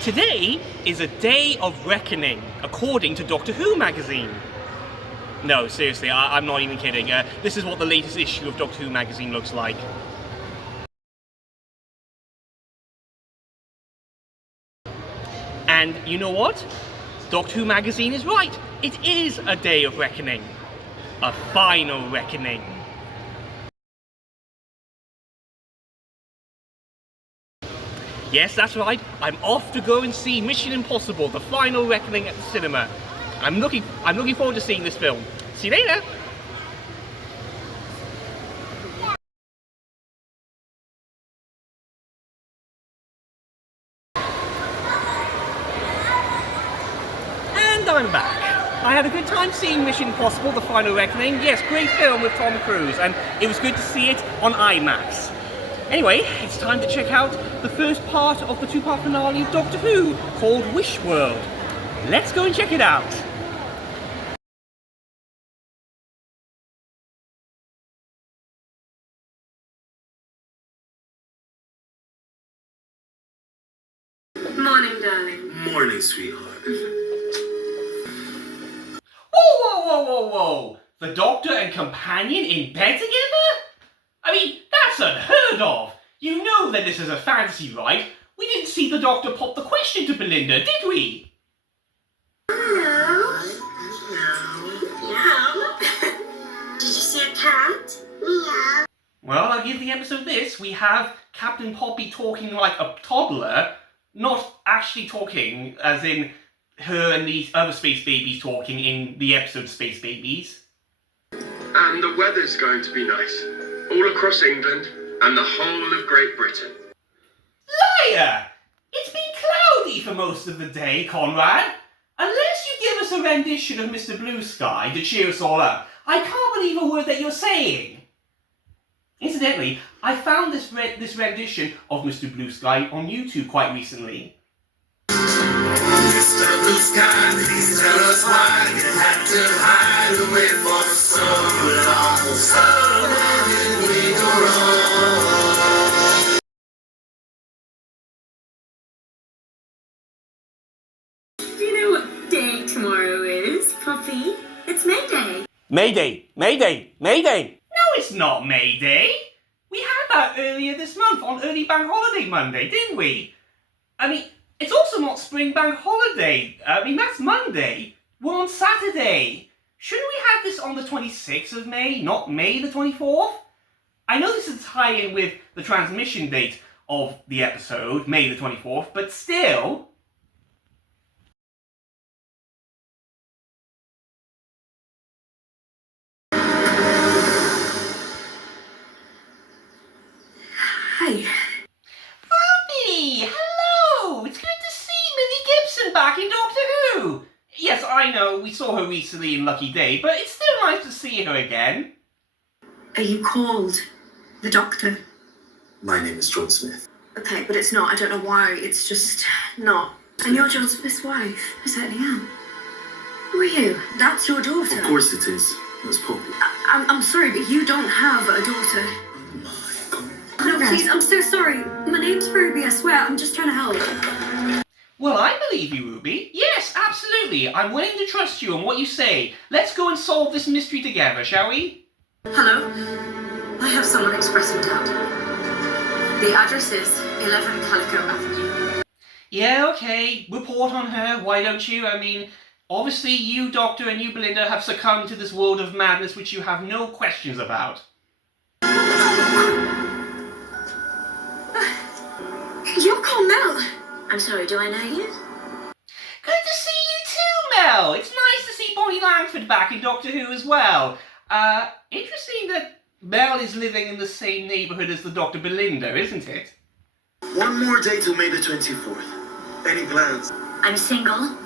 Today is a day of reckoning, according to Doctor Who magazine. No, seriously, I'm not even kidding. This is what the latest issue of Doctor Who magazine looks like. And you know what? Doctor Who magazine is right. It is a day of reckoning. A final reckoning. Yes, that's right. I'm off to go and see Mission Impossible: The Final Reckoning at the cinema. I'm looking forward to seeing this film. See you later. And I'm back. I had a good time seeing Mission Impossible: The Final Reckoning. Yes, great film with Tom Cruise, and it was good to see it on IMAX. Anyway, it's time to check out the first part of the two-part finale of Doctor Who, called Wish World. Let's go and check it out. Morning, darling. Morning, sweetheart. Whoa! The Doctor and companion in bed together? I mean, that's unheard of. You know that this is a fantasy, right? We didn't see the Doctor pop the question to Belinda, did we? Meow. Did you see a cat? Meow. Well, I'll give the episode this. We have Captain Poppy talking like a toddler, not actually talking as in her and these other space babies talking in the episode Space Babies. And the weather's going to be nice. All across England and the whole of Great Britain. Liar! It's been cloudy for most of the day, Conrad. Unless you give us a rendition of Mr. Blue Sky to cheer us all up, I can't believe a word that you're saying. Incidentally, I found this rendition of Mr. Blue Sky on YouTube quite recently. Mr. Blue Sky, please tell us why you had to hide away for so long. So where did we go wrong? Do you know what day tomorrow is, Poppy? It's May Day. Mayday! No, it's not May Day. We had that earlier this month on Early Bank Holiday Monday, didn't we? I mean, it's also not Spring Bank Holiday. I mean, that's Monday. We're on Saturday. Shouldn't we have this on the 26th of May, not May the 24th? I know this is tie-in with the transmission date of the episode, May the 24th, but still. Hi. Ruby! Hello! It's good to see Millie Gibson back in Doctor Who! Yes, I know, we saw her recently in Lucky Day, but it's still nice to see her again. Are you called the Doctor? My name is John Smith. Okay, but it's not. I don't know why. It's just not. And you're John Smith's wife. I certainly am. Who are you? That's your daughter. Of course it is. That's Poppy. I'm sorry, but you don't have a daughter. Oh my God. No, please, I'm so sorry. My name's Ruby, I swear. I'm just trying to help. Well, I believe you, Ruby. Yes, absolutely. I'm willing to trust you on what you say. Let's go and solve this mystery together, shall we? Hello? I have someone expressing doubt. The address is 11 Calico Avenue. Yeah, okay. Report on her, why don't you? I mean, obviously you, Doctor, and you, Belinda, have succumbed to this world of madness which you have no questions about. You're called Mel. I'm sorry, do I know you? Good to see you too, Mel. It's nice to see Bonnie Langford back in Doctor Who as well. Interesting that Mel is living in the same neighbourhood as the Dr. Belinda, isn't it? One more day till May the 24th. Any plans? I'm single,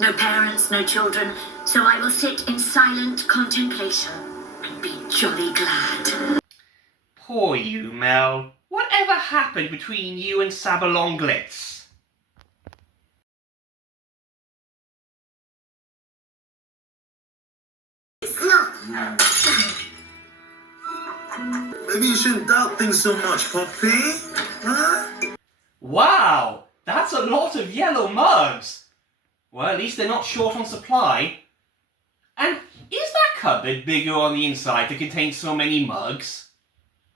no parents, no children, so I will sit in silent contemplation and be jolly glad. Poor you, Mel. Whatever happened between you and Sabalonglitz? Maybe you shouldn't doubt things so much, Poppy. Huh? Wow! That's a lot of yellow mugs. Well, at least they're not short on supply. And is that cupboard bigger on the inside to contain so many mugs?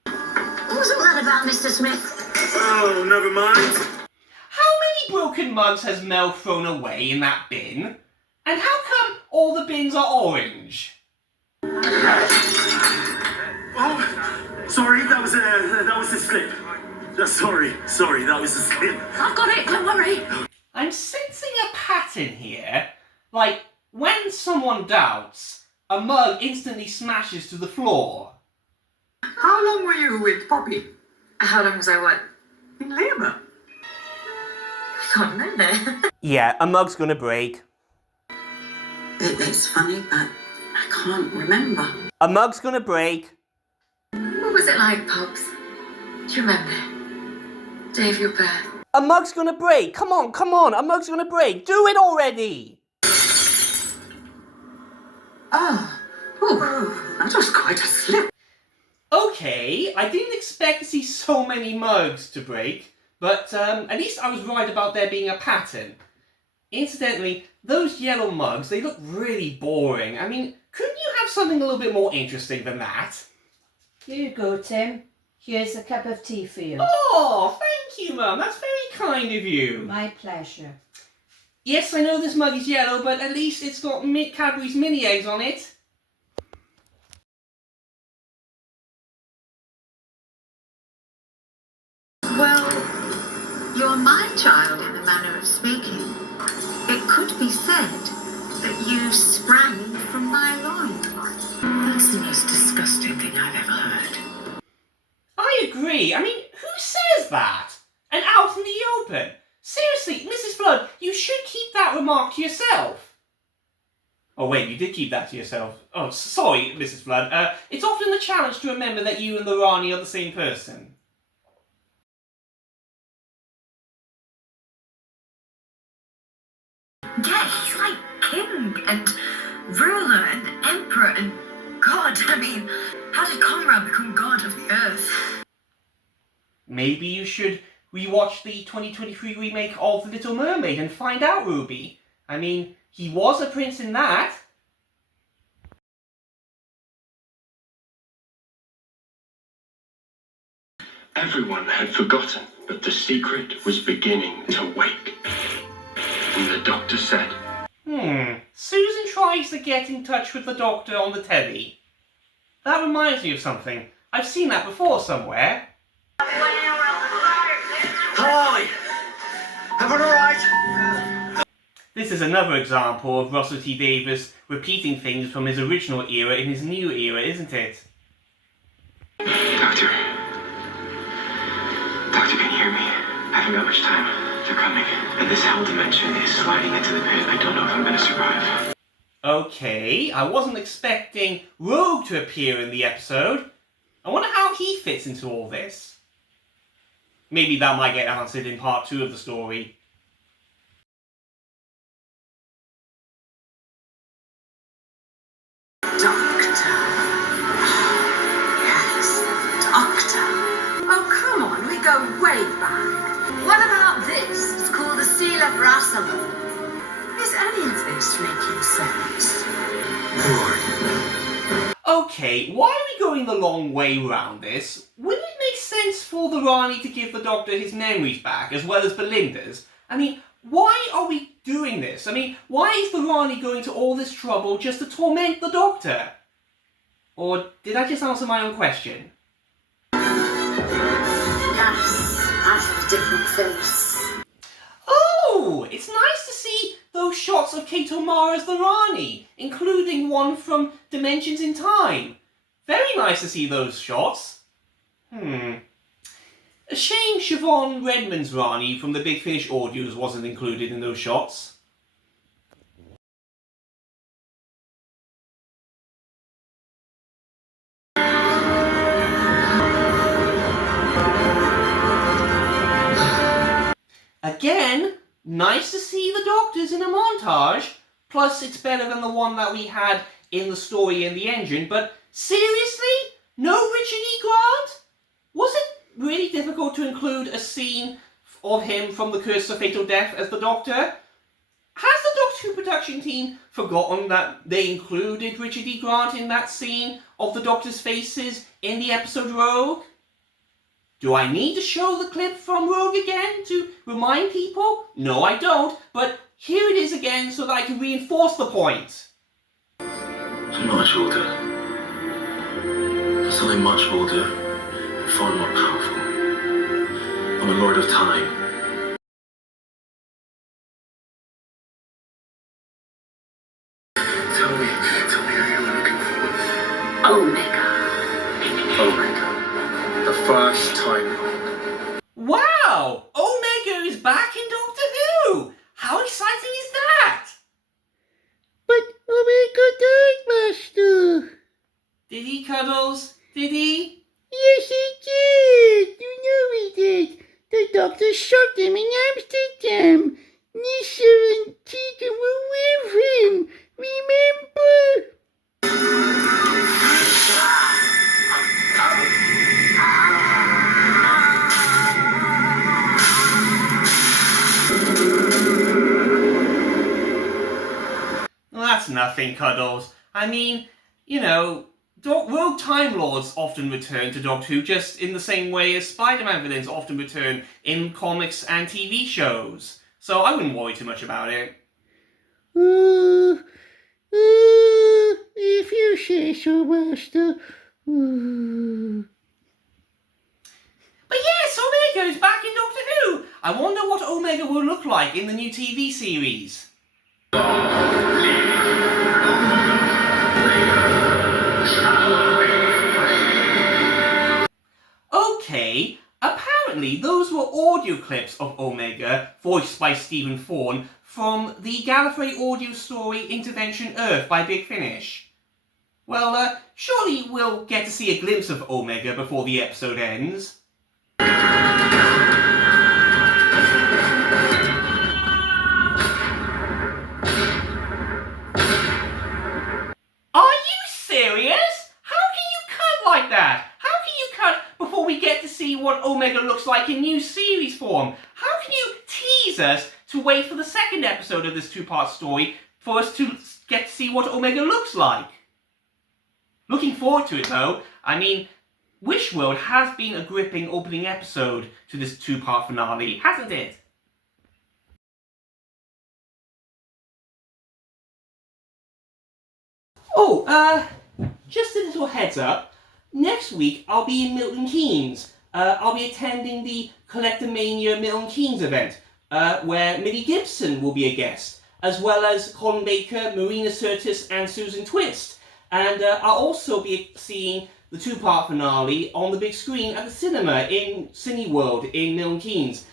Wasn't that about Mr. Smith? Oh, never mind. How many broken mugs has Mel thrown away in that bin? And how come all the bins are orange? Oh, sorry, that was a slip. Sorry, that was a slip. I've got it, don't worry. I'm sensing a pattern here. Like, when someone doubts, a mug instantly smashes to the floor. How long were you with Poppy? How long was I what? In labour. I can't remember. Yeah, a mug's gonna break. It's funny, but I can't remember. A mug's gonna break. What was it like, Pops? Do you remember? Day of your birth. A mug's gonna break. Come on, a mug's gonna break. Do it already. Oh, that was quite a slip. Okay, I didn't expect to see so many mugs to break, but at least I was right about there being a pattern. Incidentally, those yellow mugs, they look really boring. I mean, couldn't you have something a little bit more interesting than that? Here you go, Tim. Here's a cup of tea for you. Oh, thank you, Mum. That's very kind of you. My pleasure. Yes, I know this mug is yellow, but at least it's got Cadbury's mini eggs on it. Well, you're my child in the manner of speaking. It could be said that you sprang from my loins. That's the most disgusting thing I've ever heard. I agree. I mean, who says that? And out in the open? Seriously, Mrs. Flood, you should keep that remark to yourself. Oh wait, you did keep that to yourself. Oh, sorry, Mrs. Flood. It's often a challenge to remember that you and the Rani are the same person. Yeah, he's like king and ruler and emperor and god. I mean, how did Conrad become god of the earth? Maybe you should rewatch the 2023 remake of The Little Mermaid and find out, Ruby. I mean, he was a prince in that. Everyone had forgotten, but the secret was beginning to wake. And the doctor said, Susan tries to get in touch with the doctor on the telly. That reminds me of something. I've seen that before somewhere. Hi! Everyone alright? This is another example of Russell T Davies repeating things from his original era in his new era, isn't it? Doctor, can you hear me? I haven't got much time. They're coming. And this hell dimension is sliding into the pit. I don't know if I'm going to survive. Okay, I wasn't expecting Rogue to appear in the episode. I wonder how he fits into all this. Maybe that might get answered in part 2 of the story. Doctor. Yes, Doctor. Oh, come on, we go way back. What about this? It's called the Seal of Rassilon. Is any of this making sense? Okay, why are we going the long way round this? Wouldn't it make sense for the Rani to give the Doctor his memories back, as well as Belinda's? I mean, why are we doing this? I mean, why is the Rani going to all this trouble just to torment the Doctor? Or did I just answer my own question? Yes, I have a different face. Oh, it's nice to see those shots of Kate O'Mara as the Rani, including one from Dimensions in Time. Very nice to see those shots. A shame Siobhan Redmond's Rani from the Big Finish audios wasn't included in those shots. Again, nice to see the Doctors in a montage. Plus, it's better than the one that we had in the story in the engine. But seriously? No Richard E. Grant? Was it really difficult to include a scene of him from The Curse of Fatal Death as the Doctor? Has the Doctor Who production team forgotten that they included Richard E. Grant in that scene of the Doctor's faces in the episode Rogue? Do I need to show the clip from Rogue again to remind people? No, I don't, but here it is again so that I can reinforce the point. I'm much older. Something much older and far more powerful. I'm a Lord of Time. Tell me who you were looking for. Omega. Omega. The first Time Lord. Wow! Omega is back in Doctor Who! How exciting is that? But Omega died, Master. Did he, Cuddles? Did he? Yes, he did. You know he did. The doctor shot him in Amsterdam. Nissa and Tegan were with him. Remember? Well, that's nothing, Cuddles. I mean, you know, Rogue Time Lords often return to Doctor Who just in the same way as Spider-Man villains often return in comics and TV shows. So I wouldn't worry too much about it. If you say so, Master. But yes, Omega is back in Doctor Who! I wonder what Omega will look like in the new TV series. Okay, apparently those were audio clips of Omega, voiced by Stephen Thorne, from the Gallifrey audio story Intervention Earth by Big Finish. Well, surely we'll get to see a glimpse of Omega before the episode ends. Are you serious? How can you cut like that? How can you cut before we get to see what Omega looks like in new series form? How can you tease us to wait for the second episode of this two-part story for us to get to see what Omega looks like? Looking forward to it though. I mean, Wishworld has been a gripping opening episode to this two-part finale, hasn't it? Oh, just a little heads up. Next week I'll be in Milton Keynes. I'll be attending the Collectomania Milton Keynes event, where Millie Gibson will be a guest, as well as Colin Baker, Marina Sirtis and Susan Twist. And I'll also be seeing the two-part finale on the big screen at the cinema in Cineworld in Milton Keynes.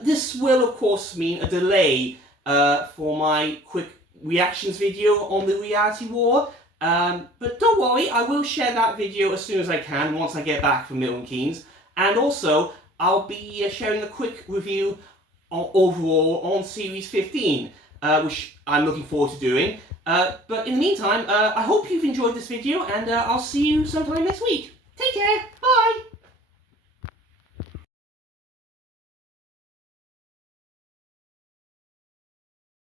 This will of course mean a delay for my quick reactions video on the Reality War. But don't worry, I will share that video as soon as I can once I get back from Milton Keynes. And also, I'll be sharing a quick review overall on Series 15, which I'm looking forward to doing. But in the meantime, I hope you've enjoyed this video, and I'll see you sometime next week. Take care!